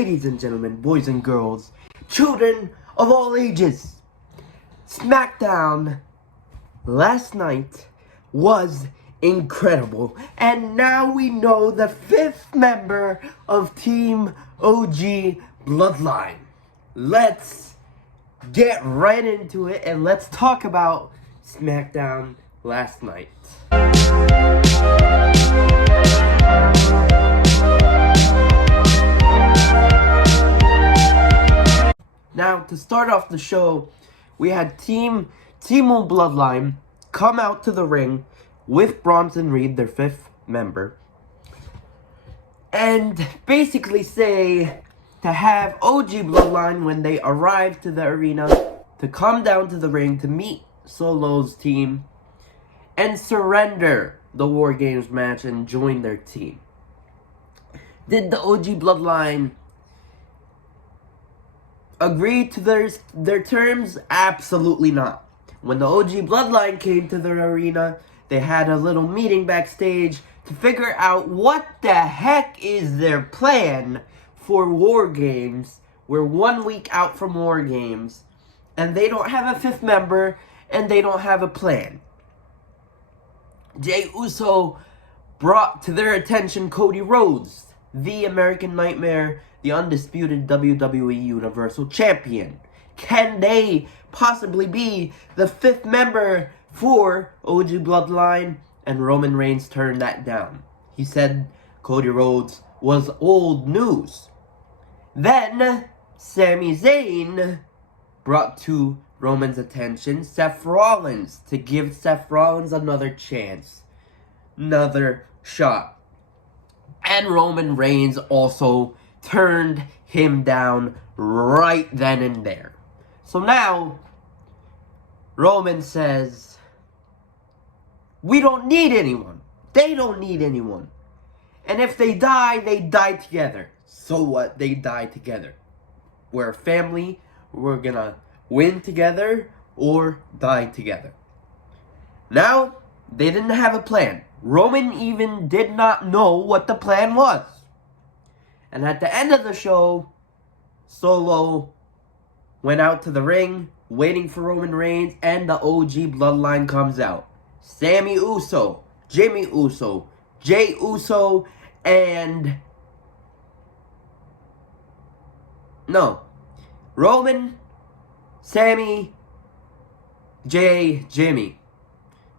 ladies and gentlemen, boys and girls, children of all ages, SmackDown last night was incredible. And now we know the 5th member of Team OG Bloodline. Let's get right into it and let's talk about SmackDown last night. Now, to start off the show, we had Team Bloodline come out to the ring with Bronson Reed, their 5th member, and basically say to have OG Bloodline, when they arrive to the arena, to come down to the ring to meet Solo's team and surrender the War Games match and join their team. Did the OG Bloodline agree to their terms? Absolutely not. When the OG Bloodline came to the arena, they had a little meeting backstage to figure out what the heck is their plan for War Games. We're 1 week out from War Games, and they don't have a 5th member, and they don't have a plan. Jey Uso brought to their attention Cody Rhodes, the American Nightmare, the undisputed WWE Universal Champion. Can they possibly be the 5th member for OG Bloodline? And Roman Reigns turned that down. He said Cody Rhodes was old news. Then Sami Zayn brought to Roman's attention Seth Rollins, to give Seth Rollins another chance, another shot. And Roman Reigns also turned him down right then and there. So now, Roman says, we don't need anyone. They don't need anyone. And if they die together. So what? They die together. We're a family. We're gonna win together or die together. Now, they didn't have a plan. Roman even did not know what the plan was. And at the end of the show, Solo went out to the ring, waiting for Roman Reigns, and the OG Bloodline comes out. Sami Uso, Jimmy Uso, Jey Uso, and... No. Roman, Sami, Jey, Jimmy.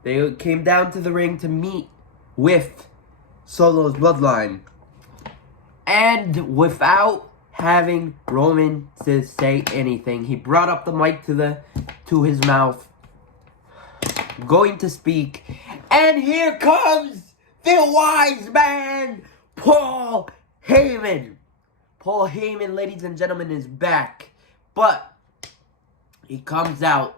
They came down to the ring to meet with Solo's Bloodline. And without having Roman to say anything, he brought up the mic to his mouth, going to speak. And here comes the wise man, Paul Heyman. Paul Heyman, ladies and gentlemen, is back. But he comes out.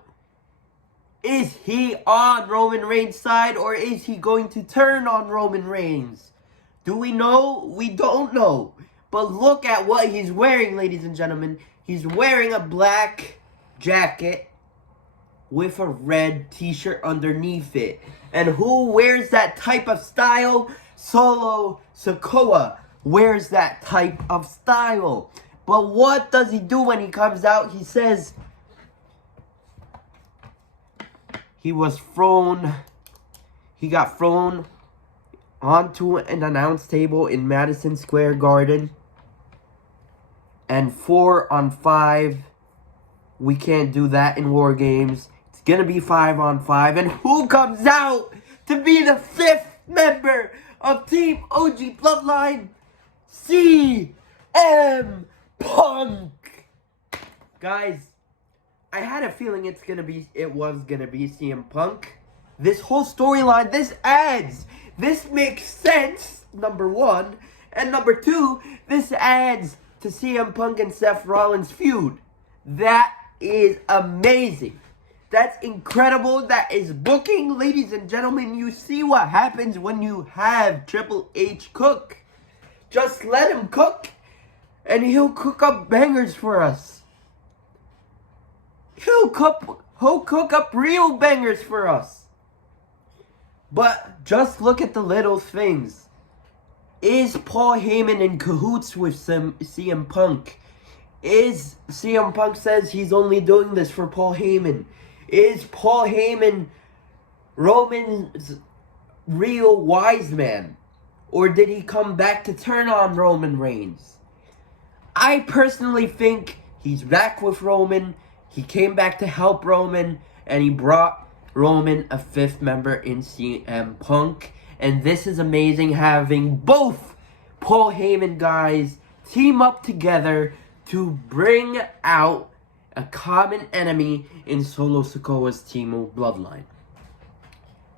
Is he on Roman Reigns' side, or is he going to turn on Roman Reigns? Do we know? We don't know. But look at what he's wearing, ladies and gentlemen. He's wearing a black jacket with a red t-shirt underneath it. And who wears that type of style? Solo Sikoa wears that type of style. But what does he do when he comes out? He says he got thrown onto an announce table in Madison Square Garden. And 4-on-5, we can't do that in War Games. It's gonna be 5-on-5. And who comes out to be the 5th member of Team OG Bloodline? CM Punk. Guys, I had a feeling it was gonna be CM Punk. This whole storyline, this makes sense, number one. And number two, this adds to CM Punk and Seth Rollins' feud. That is amazing. That's incredible. That is booking. Ladies and gentlemen, you see what happens when you have Triple H cook. Just let him cook, and he'll cook up bangers for us. He'll cook up real bangers for us. But just look at the little things. Is Paul Heyman in cahoots with CM Punk? Is CM Punk says he's only doing this for Paul Heyman? Is Paul Heyman Roman's real wise man? Or did he come back to turn on Roman Reigns? I personally think he's back with Roman. He came back to help Roman, and he brought Roman a fifth member in CM Punk. And this is amazing, having both Paul Heyman guys team up together to bring out a common enemy in Solo Sikoa's team of Bloodline.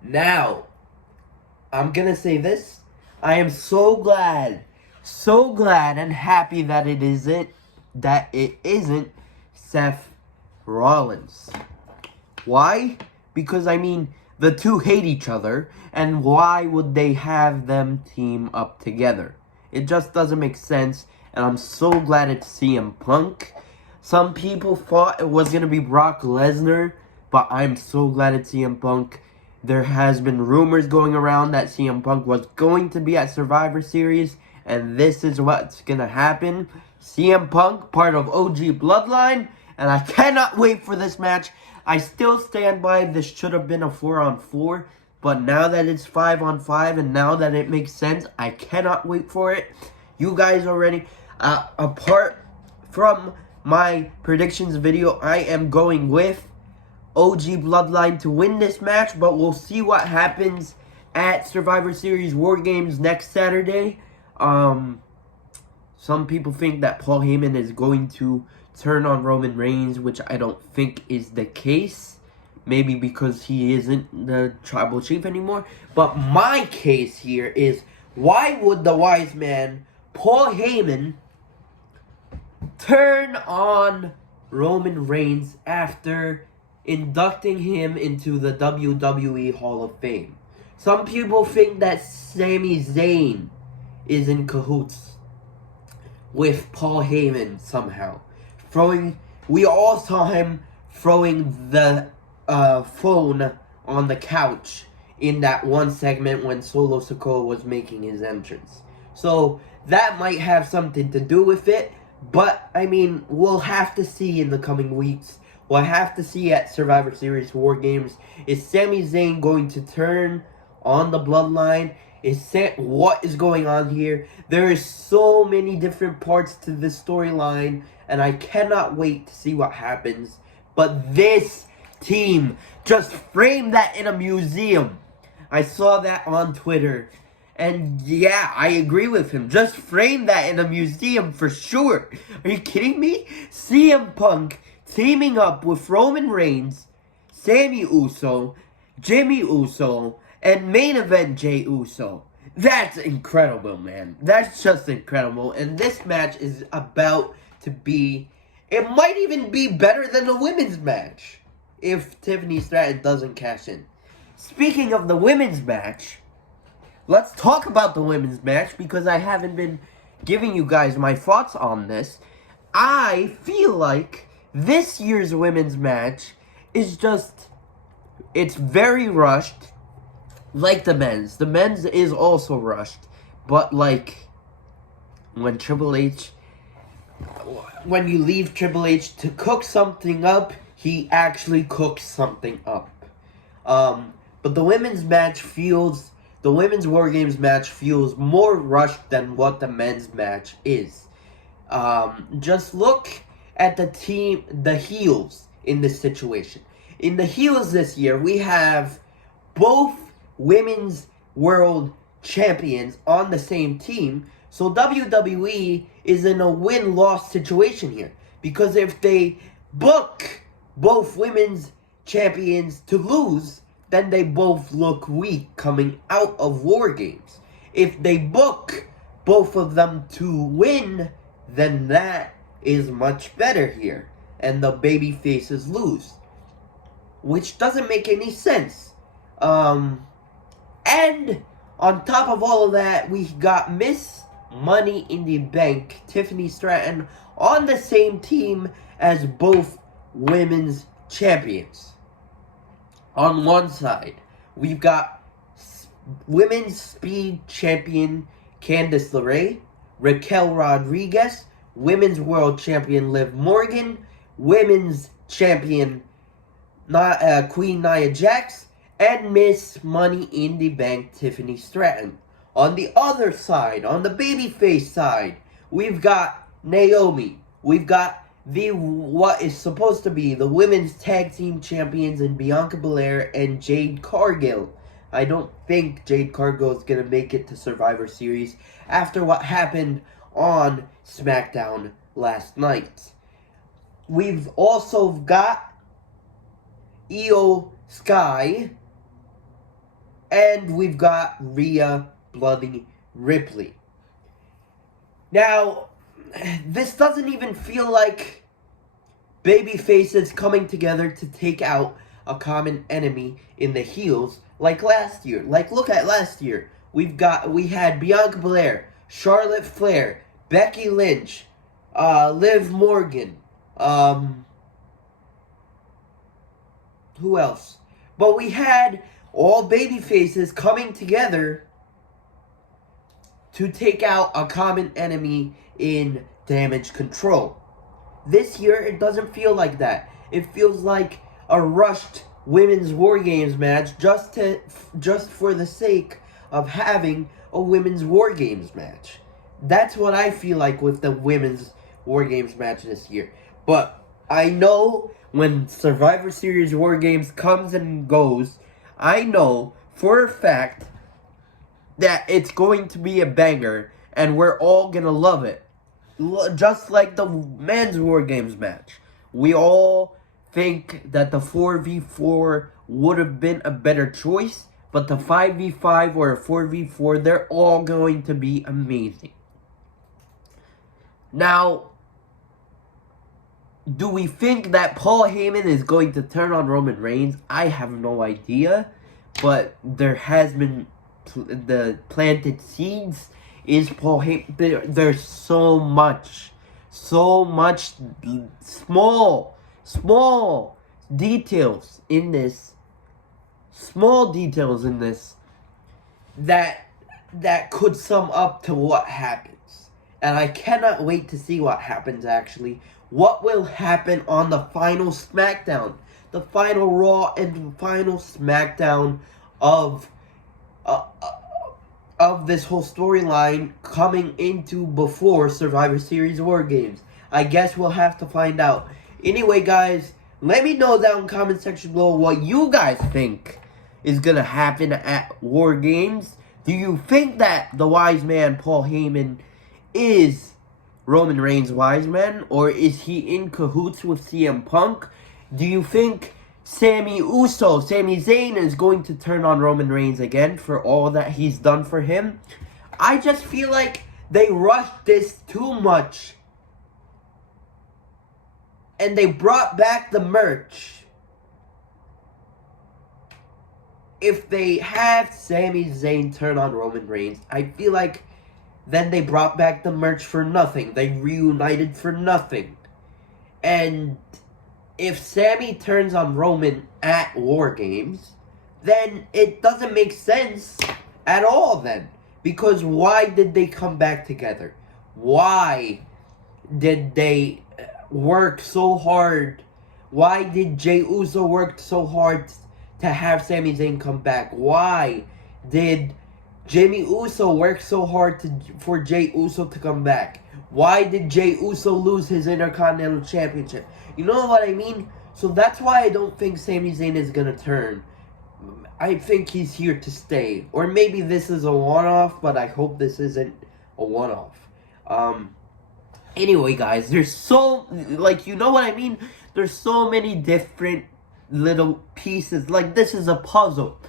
Now, I'm gonna say this. I am so glad and happy that it isn't Seth Rollins. Why? Because, I mean, the two hate each other, and why would they have them team up together? It just doesn't make sense, and I'm so glad it's CM Punk. Some people thought it was going to be Brock Lesnar, but I'm so glad it's CM Punk. There has been rumors going around that CM Punk was going to be at Survivor Series, and this is what's going to happen. CM Punk, part of OG Bloodline, and I cannot wait for this match. I still stand by this should have been a 4-on-4, but now that it's 5-on-5 and now that it makes sense, I cannot wait for it. You guys already, apart from my predictions video, I am going with OG Bloodline to win this match, but we'll see what happens at Survivor Series War Games next Saturday. Some people think that Paul Heyman is going to turn on Roman Reigns, which I don't think is the case. Maybe because he isn't the tribal chief anymore. But my case here is, why would the wise man, Paul Heyman, turn on Roman Reigns after inducting him into the WWE Hall of Fame? Some people think that Sami Zayn is in cahoots with Paul Heyman somehow. We all saw him throwing the phone on the couch in that one segment when Solo Sikoa was making his entrance. So that might have something to do with it, but I mean, we'll have to see in the coming weeks. We'll have to see at Survivor Series War Games. Is Sami Zayn going to turn on the Bloodline? What is going on here? There is so many different parts to this storyline, and I cannot wait to see what happens. But this team, just frame that in a museum. I saw that on Twitter, and yeah, I agree with him. Just frame that in a museum for sure. Are you kidding me? CM Punk teaming up with Roman Reigns, Sami Uso, Jimmy Uso, and main event Jey Uso. That's incredible, man. That's just incredible. And this match is about to be, it might even be better than the women's match if Tiffany Stratton doesn't cash in. Speaking of the women's match, let's talk about the women's match because I haven't been giving you guys my thoughts on this. I feel like this year's women's match is just, it's very rushed, like the men's. The men's is also rushed, but like when you leave Triple H to cook something up, he actually cooks something up. But the women's War Games match feels more rushed than what the men's match is. Just look at the heels in this situation. In the heels this year, we have both women's world champions on the same team. So WWE is in a win-loss situation here. Because if they book both women's champions to lose, then they both look weak coming out of War Games. If they book both of them to win, then that is much better here. And the baby faces lose. Which doesn't make any sense. And on top of all of that, we got Miss Money in the Bank, Tiffany Stratton, on the same team as both women's champions. On one side, we've got women's speed champion Candice LeRae, Raquel Rodriguez, Women's World Champion Liv Morgan, Women's Champion Queen Nia Jax, and Miss Money in the Bank Tiffany Stratton. On the other side, on the babyface side, we've got Naomi. We've got what is supposed to be the women's tag team champions in Bianca Belair and Jade Cargill. I don't think Jade Cargill is going to make it to Survivor Series after what happened on SmackDown last night. We've also got Io Sky, and we've got Rhea Bloody Ripley. Now, this doesn't even feel like baby faces coming together to take out a common enemy in the heels like last year. Like, look at last year. We had Bianca Belair, Charlotte Flair, Becky Lynch, Liv Morgan, who else? But we had all baby faces coming together to take out a common enemy in Damage Control. This year, it doesn't feel like that. It feels like a rushed women's War Games match just for the sake of having a women's War Games match. That's what I feel like with the women's War Games match this year. But I know when Survivor Series War Games comes and goes, I know for a fact that it's going to be a banger and we're all gonna love it. Just like the men's War Games match. We all think that the 4v4 would have been a better choice, but the 5v5 or a 4v4, they're all going to be amazing. Now, do we think that Paul Heyman is going to turn on Roman Reigns? I have no idea, but there has been the planted seeds. Is Paul Heyman? There's so much small details in this. Small details in this that could sum up to what happens. And I cannot wait to see what happens actually. What will happen on the final SmackDown? The final Raw and the final SmackDown of this whole storyline coming into before Survivor Series War Games. I guess we'll have to find out. Anyway, guys, let me know down in the comment section below what you guys think is going to happen at War Games. Do you think that the wise man, Paul Heyman, is Roman Reigns' wise man? Or is he in cahoots with CM Punk? Do you think Sami Zayn is going to turn on Roman Reigns again for all that he's done for him? I just feel like they rushed this too much. And they brought back the merch. If they have Sami Zayn turn on Roman Reigns, I feel like then they brought back the merch for nothing. They reunited for nothing. And if Sami turns on Roman at War Games, then it doesn't make sense at all then. Because why did they come back together? Why did they work so hard? Why did Jey Uso work so hard to have Sami Zayn come back? Why did Jimmy Uso work so hard for Jey Uso to come back? Why did Jey Uso lose his Intercontinental Championship? You know what I mean? So that's why I don't think Sami Zayn is going to turn. I think he's here to stay. Or maybe this is a one-off, but I hope this isn't a one-off. Anyway, guys, there's so, like, you know what I mean? There's so many different little pieces. Like, this is a puzzle.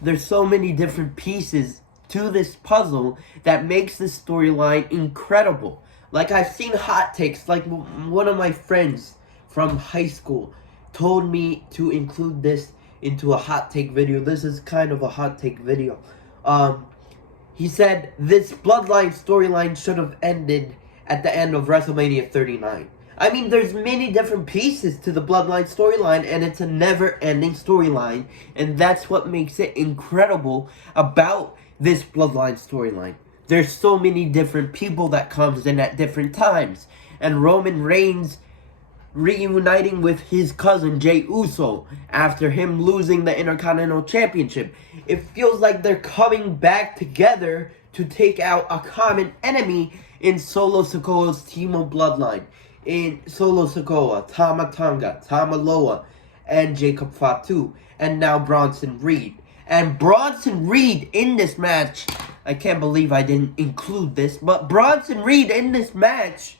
There's so many different pieces to this puzzle that makes this storyline incredible. Like, I've seen hot takes. Like, one of my friends from high school told me to include this into a hot take video. This is kind of a hot take video. He said this Bloodline storyline should have ended at the end of WrestleMania 39. I mean, there's many different pieces to the Bloodline storyline, and it's a never-ending storyline, and that's what makes it incredible about this Bloodline storyline. there's so many different people that comes in at different times. And Roman Reigns reuniting with his cousin Jey Uso after him losing the Intercontinental Championship. It feels like they're coming back together to take out a common enemy in Solo Sikoa's Team of Bloodline. In Solo Sikoa, Tama Tonga, Tama Loa, and Jacob Fatu. And now Bronson Reed. And Bronson Reed in this match, I can't believe I didn't include this, but Bronson Reed in this match,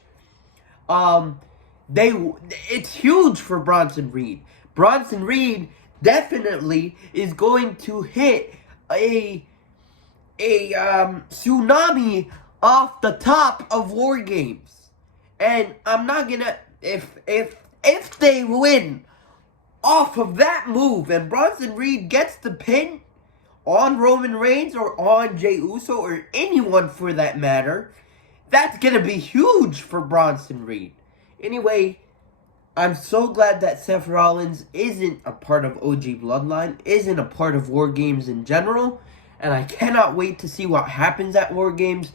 it's huge for Bronson Reed. Bronson Reed definitely is going to hit a tsunami off the top of War Games. And I'm not gonna, if they win off of that move and Bronson Reed gets the pin on Roman Reigns or on Jey Uso or anyone for that matter, that's gonna be huge for Bronson Reed. Anyway, I'm so glad that Seth Rollins isn't a part of OG Bloodline, isn't a part of War Games in general, and I cannot wait to see what happens at War Games.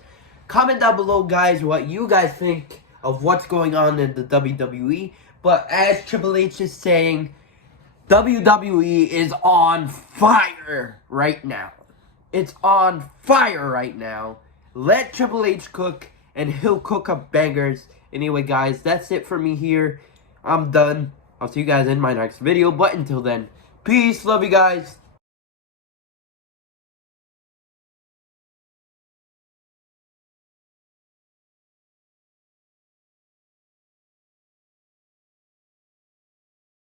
Comment down below, guys, what you guys think of what's going on in the WWE. But as Triple H is saying, WWE is on fire right now. It's on fire right now. Let Triple H cook, and he'll cook up bangers. Anyway, guys, that's it for me here. I'm done. I'll see you guys in my next video. But until then, peace. Love you guys.